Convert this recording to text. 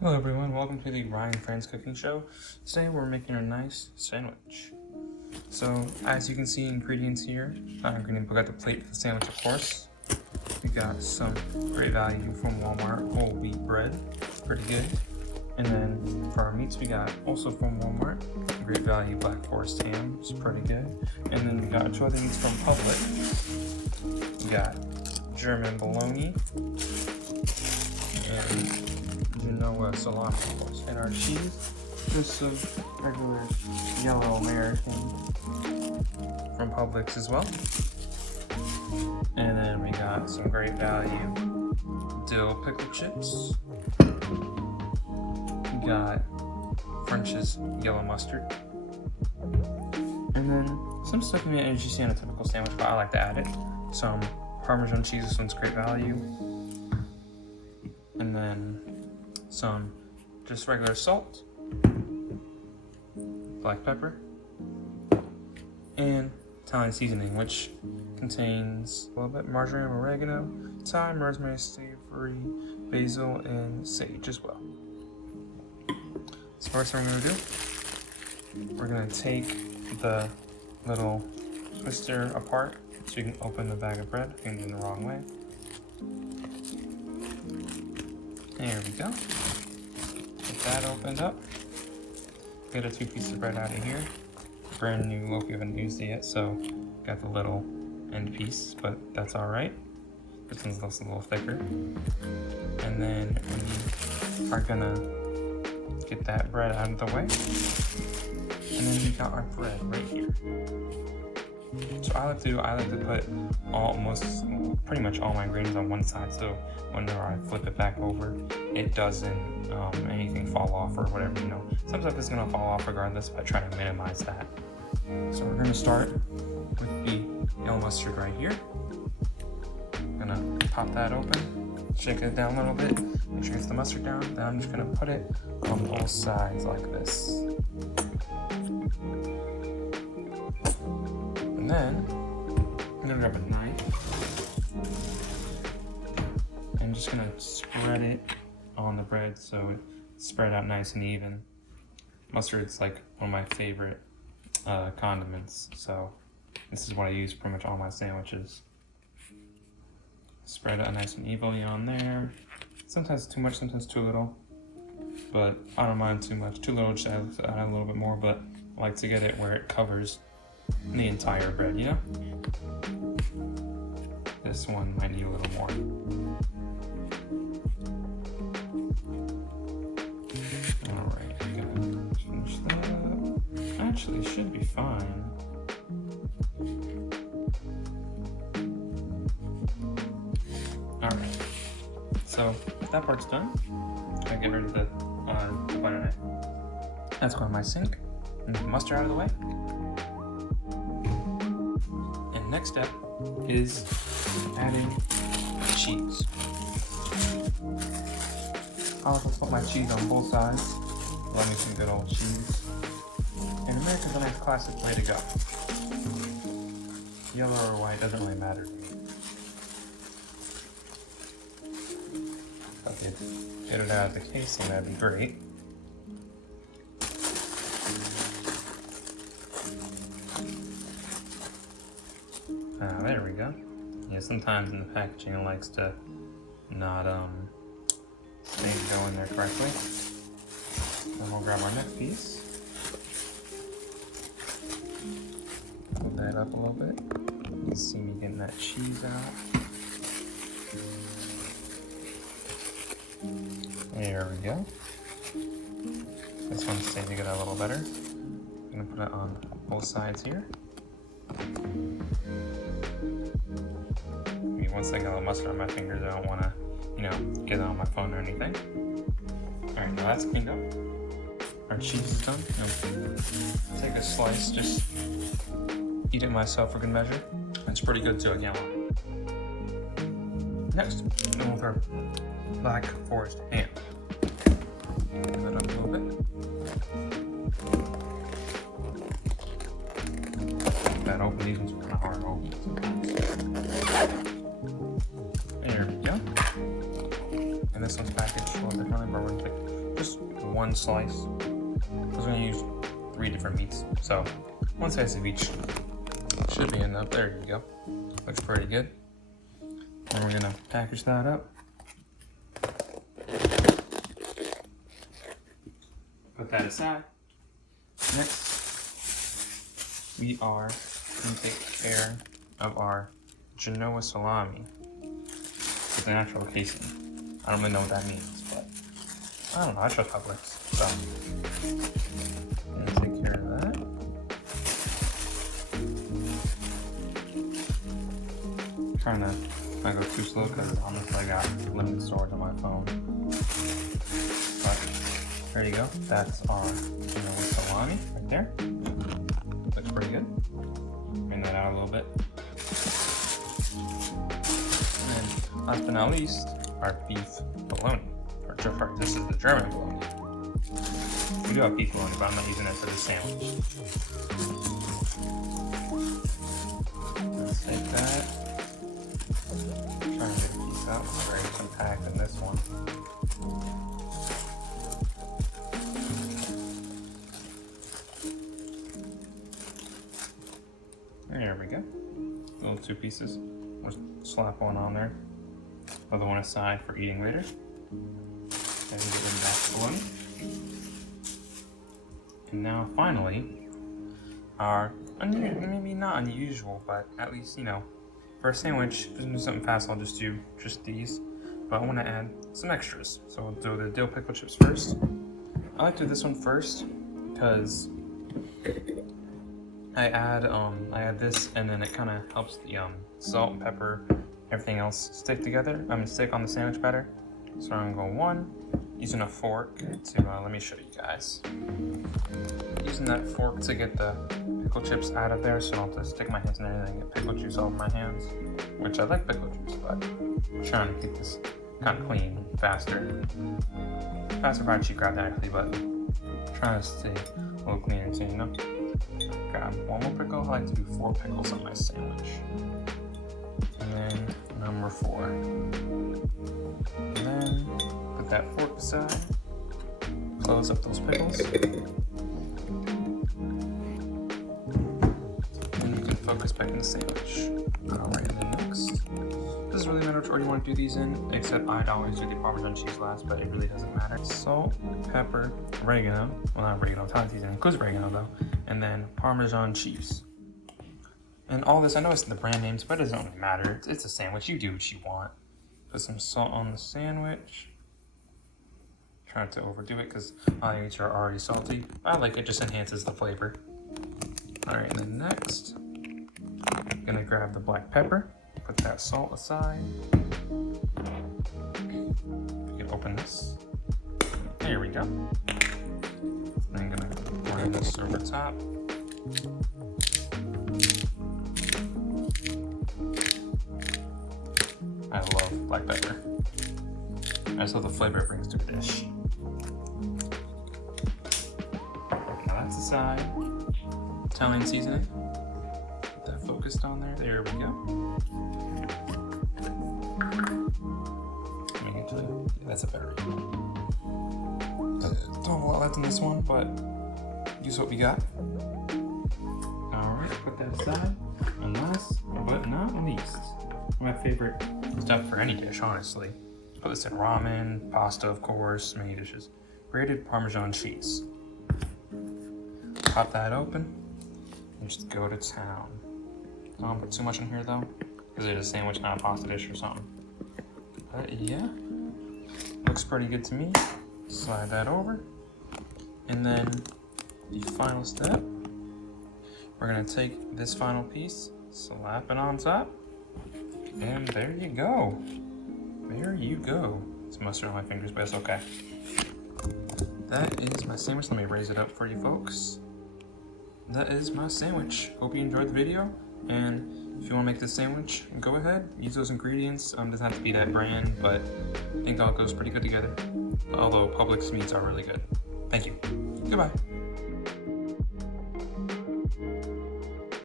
Hello everyone, welcome to the Ryan Friends Cooking Show. Today we're making a nice sandwich. So as you can see, ingredients here, I'm going to put out the plate for the sandwich, of course. We got some great value from Walmart whole wheat bread, pretty good. And then for our meats, we got also from Walmart, great value Black Forest ham, it's pretty good. And then we got two other meats from Publix. We got German bologna and Genoa salami, of course. And our cheese, just some regular yellow American from Publix as well. And then we got some great value dill pickle chips. We got French's yellow mustard. And then some stuff you may usually see on a typical sandwich, but I like to add it. Some Parmesan cheese, this one's great value. And then some just regular salt, black pepper, and Italian seasoning, which contains a little bit marjoram, oregano, thyme, rosemary, savory, basil, and sage as well. So first thing we're going to do, we're going to take the little twister apart so you can open the bag of bread. I think I'm doing the wrong way. There we go. Get that opened up. Get a 2 pieces of bread out of here. Brand new loaf, we haven't used it yet, so got the little end piece, but that's all right. This one's a little thicker. And then we are gonna get that bread out of the way. And then we got our bread right here. So I like to put pretty much all my ingredients on one side, so whenever I flip it back over, it doesn't anything fall off or whatever, you know. Some stuff is gonna fall off regardless, but I try to minimize that. So we're gonna start with the yellow mustard right here. I'm gonna pop that open, shake it down a little bit, make sure it gets the mustard down. Then I'm just gonna put it on both sides like this. And then I'm gonna grab a knife and just gonna spread it on the bread so it's spread out nice and even. Mustard's like one of my favorite condiments, so this is what I use pretty much all my sandwiches. Spread it nice and evenly on there. Sometimes too much, sometimes too little, but I don't mind too much. Too little, just add a little bit more, but I like to get it where it covers the entire bread, you know? This one might need a little more. Alright, I'm gonna finish that up. Actually, it should be fine. Alright, so that part's done. I get rid of the butter knife. That's going in my sink. And the mustard out of the way. And next step is adding cheese. I also put my cheese on both sides. Love me some good old cheese. And America's a nice classic way to go. Yellow or white doesn't really matter to me. If I could get it out of the casing, that'd be great. There we go. Yeah, sometimes in the packaging it likes to not stay going there correctly. Then we'll grab our next piece. Pull that up a little bit. You can see me getting that cheese out. There we go. This one's staying together a little better. I'm gonna put it on both sides here. Once I get a little mustard on my fingers, I don't want to, get it on my phone or anything. Alright, now that's cleaned up. Our cheese is done. Take a slice, just eat it myself for good measure. It's pretty good too, I can't lie. Next, we'll with our Black Forest ham. Give that up a little bit. That open, these ones are kind of hard to open. There we go. And this one's packaged a little differently, but we're going to just one slice. Because we're gonna use 3 different meats, so 1 slice of each should be enough. There you go. Looks pretty good. And we're gonna package that up. Put that aside. Next, we are going to take care of our Genoa salami with the natural casing. I don't really know what that means, but I don't know. I trust Publix, so I'm going to take care of that. I'm trying to not go too slow because honestly I got limited storage on my phone. But there you go. That's our Genoa salami right there. Looks pretty good. Bring that out a little bit. And then, last but not least, our beef bologna. Or sorry, this is the German bologna. We do have beef bologna, but I'm not using it for the sandwich. Let's take that. Trying to get a piece out. It's very compact in this one. There we go. Little 2 pieces. We'll slap one on there. Other one aside for eating later. And get rid of that bologna. And now finally, our maybe not unusual, but at least, you know, for a sandwich, just do something fast. I'll just do just these. But I want to add some extras. So we'll do the dill pickle chips first. I like to do this one first because I add this, and then it kind of helps the salt and pepper, everything else stick together. Stick on the sandwich batter. So I'm gonna go 1, using a fork to let me show you guys. Using that fork to get the pickle chips out of there, so I don't have to stick my hands in anything and get pickle juice all over my hands. Which I like pickle juice, but I'm trying to get this kind of clean, faster. Faster fried cheese grab that actually, but trying to stay a little cleaner too, you know. Grab 1 more pickle. I like to do 4 pickles on my sandwich. And then number 4. And then put that fork aside. Close up those pickles. And you can focus back in the sandwich. Alright, and then next. Doesn't really matter which order you want to do these in, except I'd always do the Parmesan cheese last, but it really doesn't matter. Salt, pepper, oregano. Well, not oregano, Italian seasoning includes oregano though. And then Parmesan cheese. And all this, I know it's the brand names, but it doesn't really matter. It's a sandwich. You do what you want. Put some salt on the sandwich. Try not to overdo it because onions are already salty. I like it, just enhances the flavor. Alright, and then next, I'm gonna grab the black pepper. Put that salt aside. You can open this. There we go. I'm gonna pour this over top. I love black pepper. I just love the flavor it brings to a dish. Now that's aside. Italian seasoning. Get that focused on there. There we go. Let me get to it. Yeah, that's a better. Don't have a lot left in this one, but use what we got. Alright, put that aside. And last but not least, my favorite stuff for any dish, honestly. Put this in ramen, pasta, of course, many dishes. Grated Parmesan cheese. Pop that open and just go to town. Don't put too much in here though, because it's a sandwich, not a pasta dish or something. But yeah, looks pretty good to me. Slide that over. And then the final step, we're gonna take this final piece, slap it on top, and there you go. There you go. It's mustard on my fingers, but it's okay. That is my sandwich. Let me raise it up for you folks. That is my sandwich. Hope you enjoyed the video. And if you want to make this sandwich, go ahead. Use those ingredients. Doesn't have to be that brand, but I think all goes pretty good together. Although Publix meats are really good. Thank you. Goodbye.